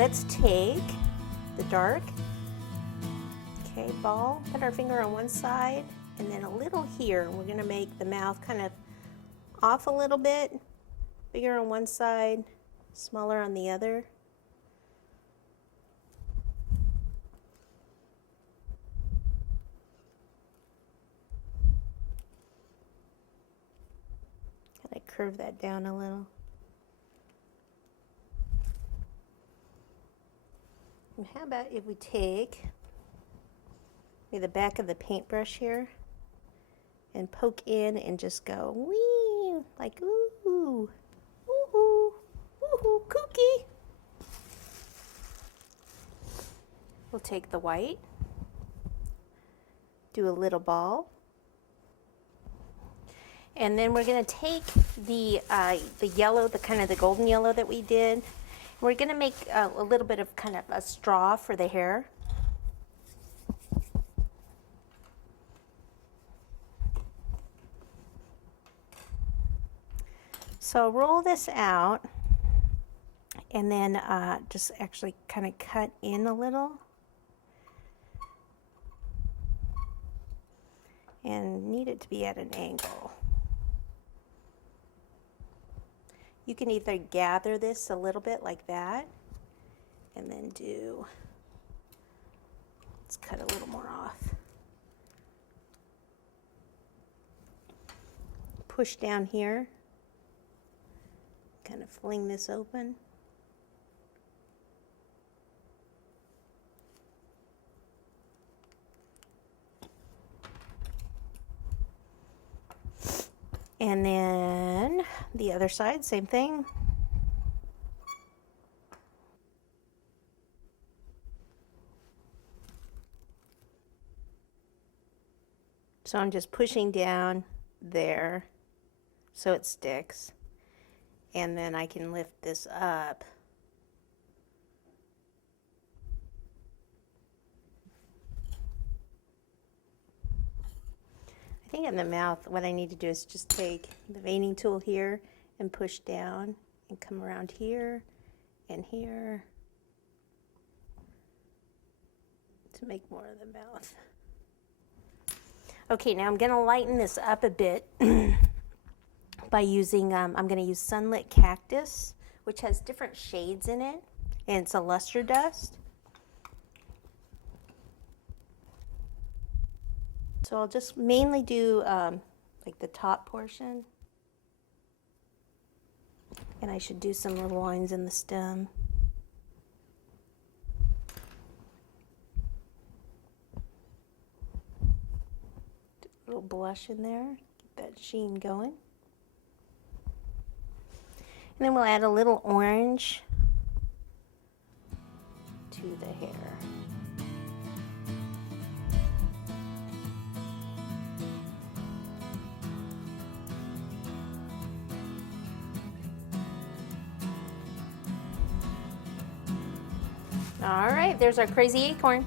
let's take the dark, okay, ball, put our finger on one side, and then a little here. We're gonna make the mouth kind of off a little bit, bigger on one side, smaller on the other. Kind of curve that down a little. And how about if we take the back of the paintbrush here and poke in and just go wee, like ooh, ooh, ooh, ooh, kooky. We'll take the white, do a little ball, and then we're going to take the yellow, the kind of the golden yellow that we did. We're going to make a little bit of kind of a straw for the hair. So roll this out and then just actually kind of cut in a little and need it to be at an angle. You can either gather this a little bit like that and then let's cut a little more off. Push down here, kind of fling this open. And then the other side, same thing. So I'm just pushing down there so it sticks. And then I can lift this up. I think in the mouth, what I need to do is just take the veining tool here and push down and come around here and here to make more of the mouth. Okay, now I'm going to lighten this up a bit by using, I'm going to use Sunlit Cactus, which has different shades in it, and it's a luster dust. So I'll just mainly do like the top portion. And I should do some little lines in the stem. Do a little blush in there, get that sheen going. And then we'll add a little orange to the hair. All right, there's our crazy acorn.